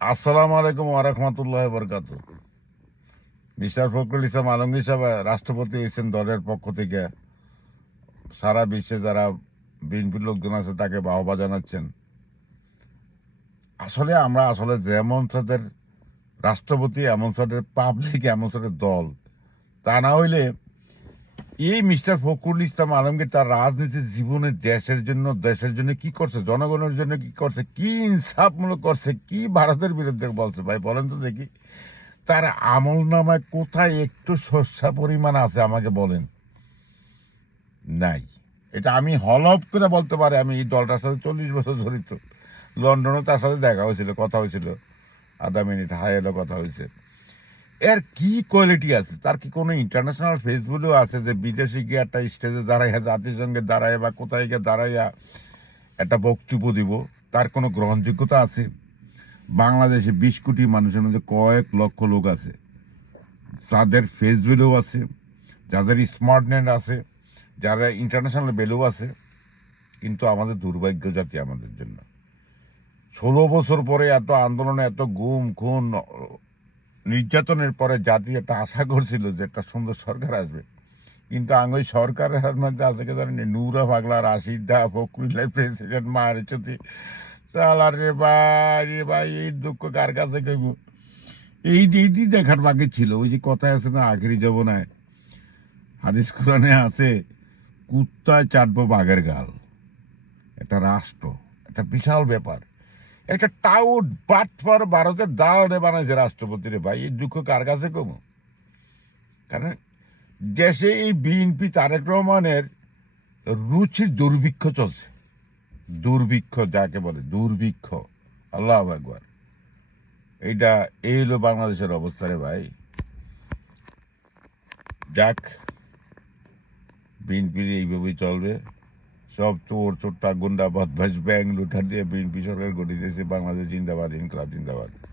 আসসালামু আলাইকুম ওয়া রাহমাতুল্লাহি ওয়া বারাকাতুহু। মিস্টার ফখরুল ইসলাম আলমগীর সাহেব রাষ্ট্রপতি হয়েছেন দলের পক্ষ থেকে। সারা বিশ্বে যারা বিএনপির লোকজন আছে তাকে বাহবা জানাচ্ছেন। আমরা যেমন তাদের রাষ্ট্রপতি, এমন তাদের পাবলিক, এমন তাদের দল। তা না হইলে এই মিস্টার ফখরুল ইসলাম আলমগীর তার রাজনীতির জীবনে দেশের জন্য কি করছে, জনগণের জন্য কি করছে, কি ইনসাফমূলক করছে, কি ভারতের বিরুদ্ধে বলছে, ভাই বলেন তো দেখি। তার আমল নামায় কোথায় একটু সস্যা পরিমাণ আছে আমাকে বলেন। নাই। এটা আমি হলফ করে বলতে পারি। আমি এই দলটার সাথে 40 বছর জড়িত। লন্ডনে তার সাথে দেখা হয়েছিল, কথা হয়েছিল, আধা মিনিট হাই এলো কথা হয়েছে। এর কি কোয়ালিটি আছে? তার কি কোনো ইন্টারন্যাশনাল ফেসবুকও আছে যে বিদেশে গিয়ে একটা স্টেজে দাঁড়াইয়া, জাতিসংঘে দাঁড়াইয়া বা কোথায় গিয়ে দাঁড়াইয়া একটা বক্তব্য দিব? তার কোনো গ্রহণযোগ্যতা আছে? বাংলাদেশে 20 কোটি মানুষের মধ্যে কয়েক লক্ষ লোক আছে যাদের ফেস ভ্যালু আছে, যাদের স্মার্টনেস আছে, যারা ইন্টারন্যাশনাল ভ্যালু আছে। কিন্তু আমাদের দুর্ভাগ্য জাতি আমাদের জন্য। 16 বছর পরে এত আন্দোলনে, এত গুম খুন, নির্যাতনের পরে জাতি একটা আশা করছিল যে একটা সুন্দর সরকার আসবে। কিন্তু ওই সরকারের মধ্যে আছে কে জানেন? নুরা পাগলা, রাশিদ দা, ফখরুল্লাহ প্রেসিডেন্ট মারিচতি। সালা রে ভাই এই দুঃখ কার কাছে কইব? এইটি দেখার বাকি ছিল। ওই যে কথায় আছে না, আখেরি জমানায় হাদিস কোরআনে আছে, কুত্তায় চাটবো বাঘের গাল। একটা রাষ্ট্র, একটা বিশাল ব্যাপার, একটা টাউট বাটফার ভারতের দালালে বানাইছে রাষ্ট্রপতি রে ভাই। এই দুঃখ কার কাছে কম? কারণ দেশে এই বিএনপি তারেক রহমানের রুচির দুর্ভিক্ষ চলছে। দুর্ভিক্ষ যাকে বলে, দুর্ভিক্ষ। আল্লাহ একবার এইটা, এই হলো বাংলাদেশের অবস্থা রে ভাই। যাক, বিএনপি এইভাবেই চলবে। সব চোর চোরটা গুন্ডা বদমাস ব্যাংক লুটার দিয়ে বিএনপি সরকার গঠিত হয়েছে। বাংলাদেশ জিন্দাবাদ, ইনকলাব জিন্দাবাদ।